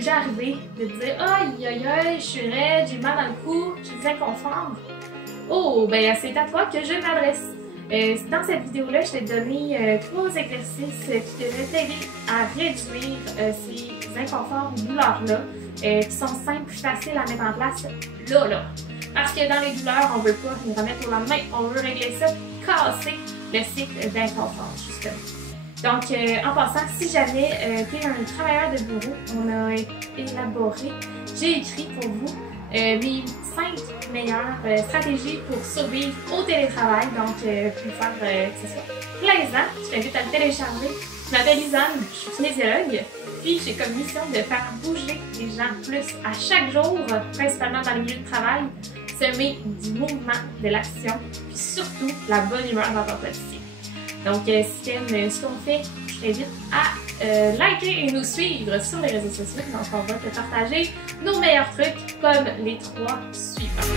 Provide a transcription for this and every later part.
déjà arrivé de te dire aïe aïe aïe, je suis raide, j'ai mal dans le cou, j'ai des inconforts? Oh, ben c'est à toi que je m'adresse. Dans cette vidéo-là, je t'ai donné 3 exercices qui devraient t'aider à réduire ces inconforts ou douleurs-là, qui sont simples, faciles à mettre en place là. Parce que dans les douleurs, on ne veut pas les remettre au lendemain, on veut régler ça, casser le cycle d'inconfort, justement. Donc, en passant, si jamais tu es un travailleur de bureau, on a élaboré, j'ai écrit pour vous mes 5 meilleures stratégies pour survivre au télétravail, donc pour faire que ce soit plaisant. Je t'invite à le télécharger. Je m'appelle Lisanne, je suis kinésiologue, puis j'ai comme mission de faire bouger les gens plus à chaque jour, principalement dans les milieux de travail, semer du mouvement, de l'action, puis surtout la bonne humeur dans ton quotidien. Donc, si tu aimes ce qu'on fait, je t'invite à liker et nous suivre sur les réseaux sociaux. Donc, on va te partager nos meilleurs trucs comme les 3 suivants.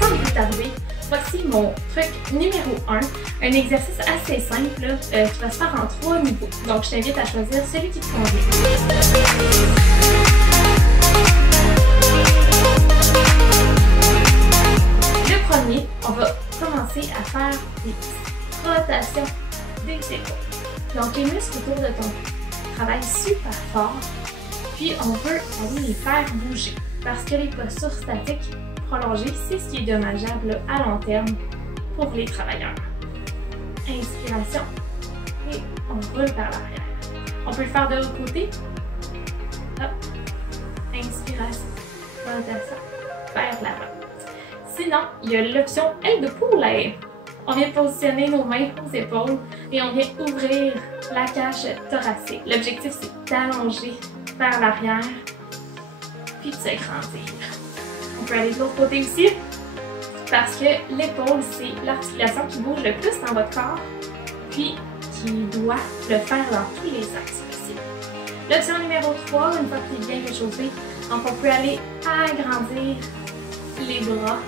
Sans plus tarder, voici mon truc numéro 1. Un exercice assez simple qui va se faire en 3 niveaux. Donc, je t'invite à choisir celui qui te convient. Premier, on va commencer à faire des rotations des épaules. Donc les muscles autour de ton cou travaillent super fort, puis on veut aller les faire bouger parce que les postures statiques prolongées, c'est ce qui est dommageable à long terme pour les travailleurs. Inspiration et on roule vers l'arrière. On peut le faire de l'autre côté. Hop. Inspiration, rotation, vers l'avant. Sinon, il y a l'option aile de poulet. On vient positionner nos mains aux épaules et on vient ouvrir la cage thoracique. L'objectif, c'est d'allonger vers l'arrière puis de s'agrandir. On peut aller de l'autre côté aussi parce que l'épaule, c'est l'articulation qui bouge le plus dans votre corps puis qui doit le faire dans tous les axes possibles. L'option numéro 3, une fois qu'il est bien réchauffé, donc on peut aller agrandir les bras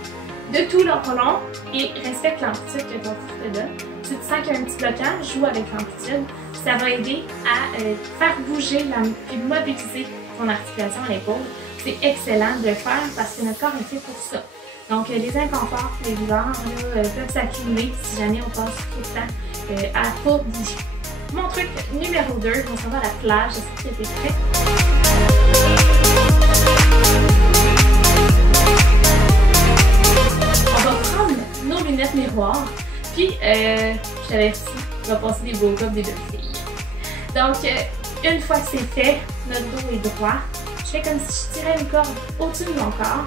de tout leur long et respecte l'amplitude que ton corps te donne. Si tu sens qu'il y a un petit blocage, joue avec l'amplitude. Ça va aider à faire bouger et mobiliser ton articulation à l'épaule. C'est excellent de le faire parce que notre corps est fait pour ça. Donc, les inconforts, les douleurs peuvent s'accumuler si jamais on passe tout le temps à pas bouger. Mon truc numéro 2, on s'en va à la plage. Est-ce que tu es prêt? Nos lunettes miroirs, puis je t'avertis, on va passer des beaux copes des 2 filles. Donc, une fois que c'est fait, notre dos est droit, je fais comme si je tirais une corde au-dessus de mon corps,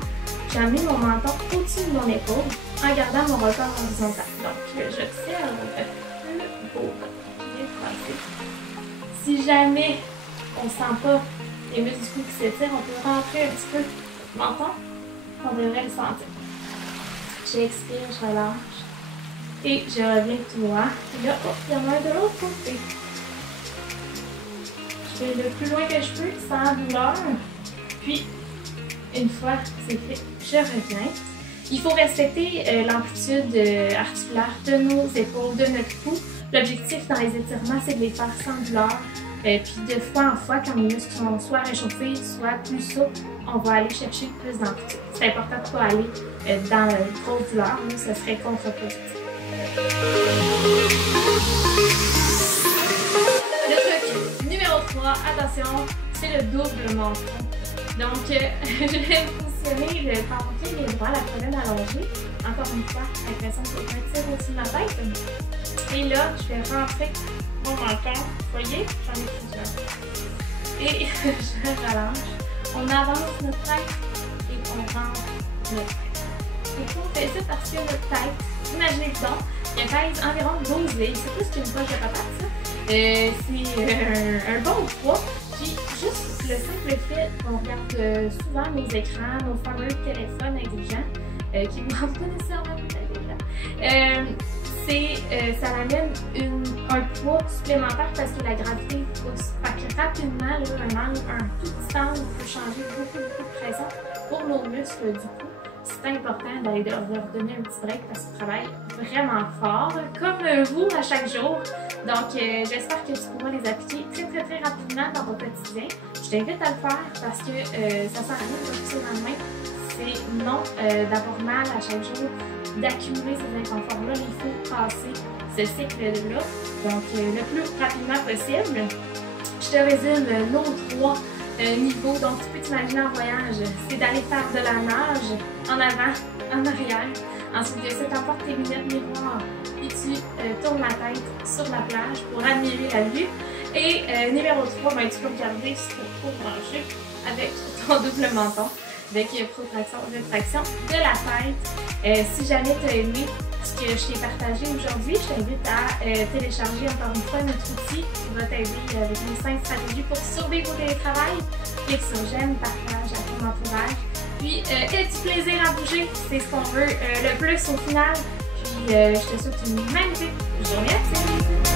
j'ai amené mon menton au-dessus de mon épaule en gardant mon record horizontal. Donc, j'observe le beau cop bien croisé. Si jamais on ne sent pas les muscles du cou qui s'étirent, on peut rentrer un petit peu le menton, on devrait le sentir. J'expire, je relâche et je reviens tout droit. Et là, il y en a un de l'autre côté. Je vais le plus loin que je peux sans douleur. Puis, une fois que c'est fait, je reviens. Il faut respecter l'amplitude articulaire de nos épaules, de notre cou. L'objectif dans les étirements, c'est de les faire sans douleur. Puis de fois en fois, quand les muscles sont soit réchauffés, soit plus souples, on va aller chercher plus d'amplitude. C'est important de ne pas aller dans la grosse douleur, mais ce serait contre-productif. Le truc numéro 3, attention, c'est le double menton. Donc, je vais positionner le papier les bras, la colonne allongée. Encore une fois, l'impression que je me tire au-dessus de ma tête. Et là, je vais rentrer mon menton. Vous voyez, j'en ai plusieurs. Et je relâche. On avance notre tête et on rentre notre tête. Et on fait ça parce que notre tête, imaginez donc, il pèse environ 12 livres. C'est plus qu'une poche de patate, ça. C'est un bon poids. Puis juste le simple fait qu'on regarde souvent nos écrans, nos fameux téléphones intelligents, qui ne rendent pas nécessairement plus intelligents. Ça amène un poids supplémentaire parce que la gravité pousse. Fait que rapidement, là, un tout petit angle peut changer beaucoup de pression pour nos muscles du cou. C'est important d'aller leur donner un petit break parce qu'ils travaillent vraiment fort, comme vous à chaque jour. Donc, j'espère que tu pourras les appliquer très rapidement dans ton quotidien. Je t'invite à le faire parce que ça sert à rien de repousser le lendemain. C'est non d'avoir mal à chaque jour, d'accumuler ces inconforts-là. Il faut casser ce cycle-là. Donc, le plus rapidement possible. Je te résume nos 3 niveaux. Donc, tu peux t'imaginer en voyage, c'est d'aller faire de la nage en avant, en arrière. Ensuite de ça, tu emportes tes lunettes miroirs et tu tournes la tête sur la plage pour admirer la vue. Et numéro 3, ben, tu peux regarder sur ton branché avec ton double menton avec protraction, rétraction de la tête. Si jamais tu as aimé ce que je t'ai partagé aujourd'hui, je t'invite à télécharger encore une fois notre outil qui va t'aider avec les 5 stratégies pour survivre au télétravail. Clique sur j'aime, partage à ton entourage. Puis, quel petit plaisir à bouger, c'est ce qu'on veut le plus au final. Puis, je te souhaite une magnifique journée active.